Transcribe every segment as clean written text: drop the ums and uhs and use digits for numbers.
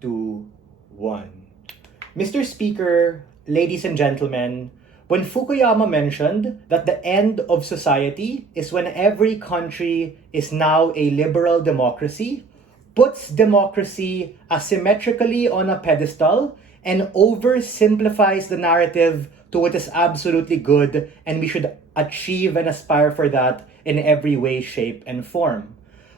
2, 1. Mr. Speaker, ladies and gentlemen, when Fukuyama mentioned that the end of society is when every country is now a liberal democracy, puts democracy asymmetrically on a pedestal, and oversimplifies the narrative to what is absolutely good, and we should achieve and aspire for that in every way, shape, and form.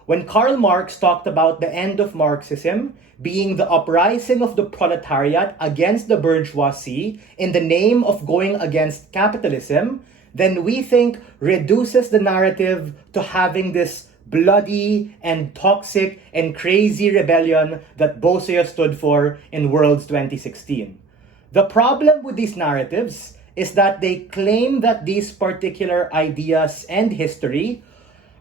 When Karl Marx talked about the end of Marxism being the uprising of the proletariat against the bourgeoisie in the name of going against capitalism, then we think reduces the narrative to having this bloody and toxic and crazy rebellion that Bosea stood for in Worlds 2016. The problem with these narratives is that they claim that these particular ideas and history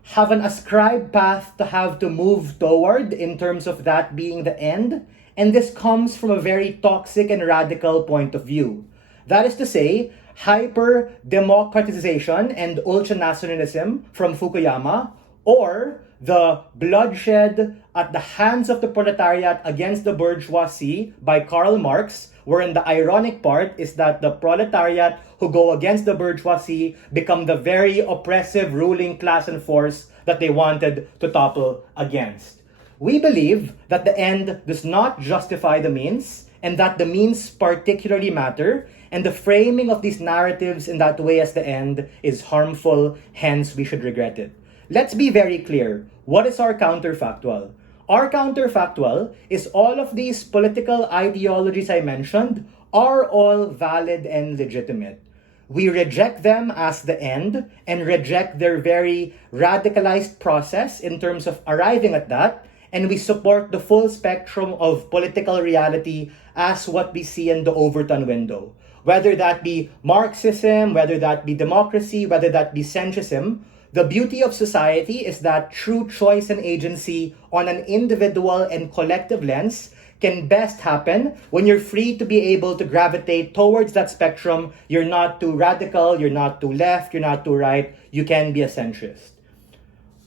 have an ascribed path to have to move toward in terms of that being the end, and this comes from a very toxic and radical point of view. That is to say, hyper-democratization and ultranationalism from Fukuyama, or the bloodshed at the hands of the proletariat against the bourgeoisie by Karl Marx, wherein the ironic part is that the proletariat who go against the bourgeoisie become the very oppressive ruling class and force that they wanted to topple against. We believe that the end does not justify the means, and that the means particularly matter, and the framing of these narratives in that way as the end is harmful, hence we should regret it. Let's be very clear. What is our counterfactual? Our counterfactual is all of these political ideologies I mentioned are all valid and legitimate. We reject them as the end and reject their very radicalized process in terms of arriving at that, and we support the full spectrum of political reality as what we see in the Overton window. Whether that be Marxism, whether that be democracy, whether that be centrism, the beauty of society is that true choice and agency on an individual and collective lens can best happen when you're free to be able to gravitate towards that spectrum. You're not too radical, you're not too left, you're not too right, you can be a centrist.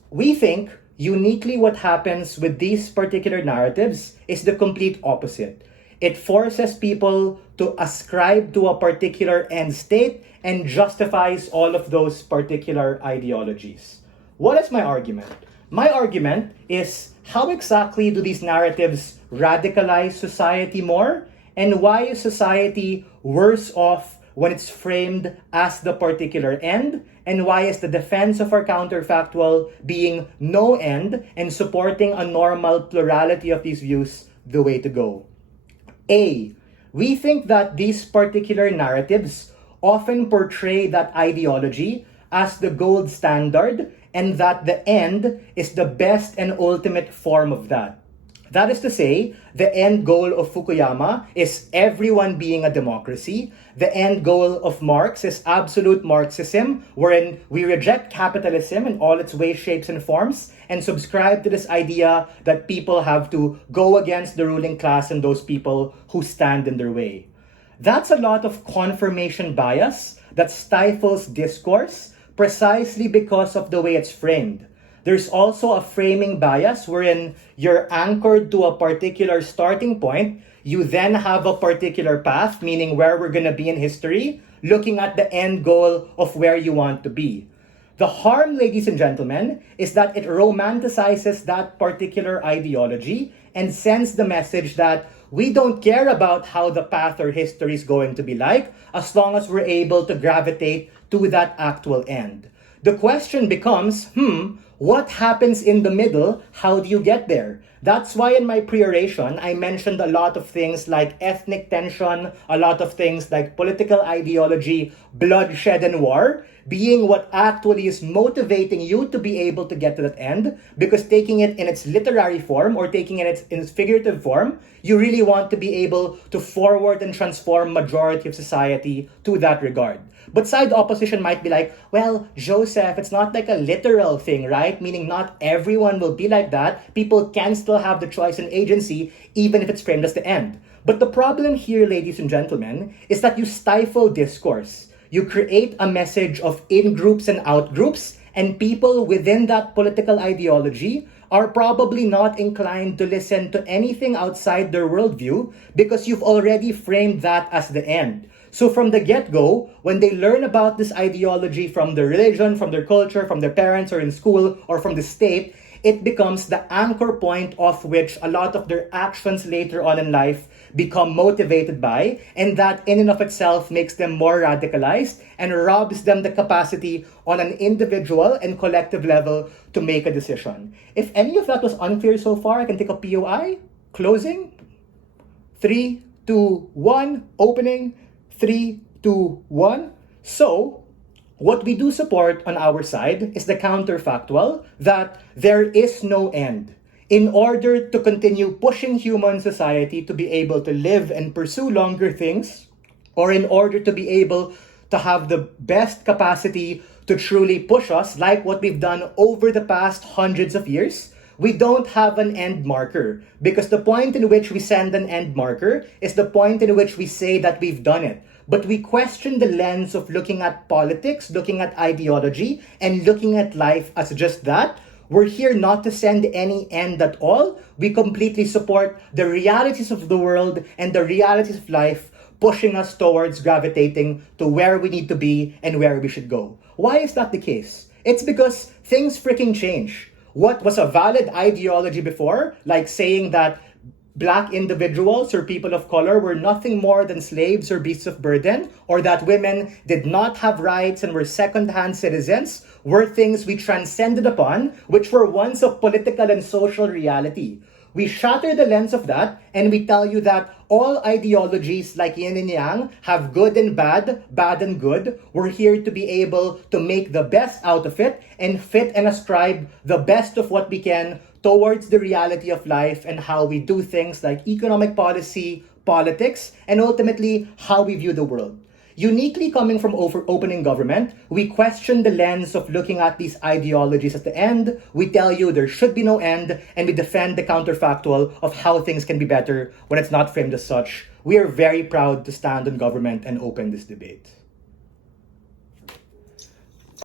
We think uniquely what happens with these particular narratives is the complete opposite. It forces people to ascribe to a particular end state and justifies all of those particular ideologies. What is my argument? My argument is how exactly do these narratives radicalize society more, and why is society worse off when it's framed as the particular end, and why is the defense of our counterfactual being no end and supporting a normal plurality of these views the way to go? A, we think that these particular narratives often portray that ideology as the gold standard and that the end is the best and ultimate form of that. That is to say, the end goal of Fukuyama is everyone being a democracy. The end goal of Marx is absolute Marxism, wherein we reject capitalism in all its ways, shapes, and forms, and subscribe to this idea that people have to go against the ruling class and those people who stand in their way. That's a lot of confirmation bias that stifles discourse precisely because of the way it's framed. There's also a framing bias wherein you're anchored to a particular starting point. You then have a particular path, meaning where we're going to be in history, looking at the end goal of where you want to be. The harm, ladies and gentlemen, is that it romanticizes that particular ideology and sends the message that we don't care about how the path or history is going to be like, as long as we're able to gravitate to that actual end. The question becomes, what happens in the middle? How do you get there? That's why in my pre-oration, I mentioned a lot of things like ethnic tension, a lot of things like political ideology, bloodshed, and war, being what actually is motivating you to be able to get to that end, because taking it in its literary form or taking it in its figurative form, you really want to be able to forward and transform majority of society to that regard. But side opposition might be like, well, Josef, it's not like a literal thing, right? Meaning not everyone will be like that. People can still have the choice and agency, even if it's framed as the end. But the problem here, ladies and gentlemen, is that you stifle discourse. You create a message of in-groups and out-groups, and people within that political ideology are probably not inclined to listen to anything outside their worldview because you've already framed that as the end. So from the get-go, when they learn about this ideology from their religion, from their culture, from their parents or in school or from the state, it becomes the anchor point of which a lot of their actions later on in life become motivated by, and that in and of itself makes them more radicalized and robs them the capacity on an individual and collective level to make a decision. If any of that was unclear so far, I can take a POI. Closing. 3, 2, 1. Opening. 3, 2, 1. So, what we do support on our side is the counterfactual that there is no end. In order to continue pushing human society to be able to live and pursue longer things, or in order to be able to have the best capacity to truly push us, like what we've done over the past hundreds of years, we don't have an end marker. Because the point in which we send an end marker is the point in which we say that we've done it. But we question the lens of looking at politics, looking at ideology, and looking at life as just that. We're here not to send any end at all. We completely support the realities of the world and the realities of life, pushing us towards gravitating to where we need to be and where we should go. Why is that the case? It's because things freaking change. What was a valid ideology before, like saying that Black individuals or people of color were nothing more than slaves or beasts of burden, or that women did not have rights and were second-hand citizens, were things we transcended upon, which were once of political and social reality. We shatter the lens of that, and we tell you that all ideologies like yin and yang have good and bad, bad and good. We're here to be able to make the best out of it and fit and ascribe the best of what we can towards the reality of life and how we do things like economic policy, politics, and ultimately how we view the world. Uniquely coming from opening government, we question the lens of looking at these ideologies at the end. We tell you there should be no end, and we defend the counterfactual of how things can be better when it's not framed as such. We are very proud to stand on government and open this debate.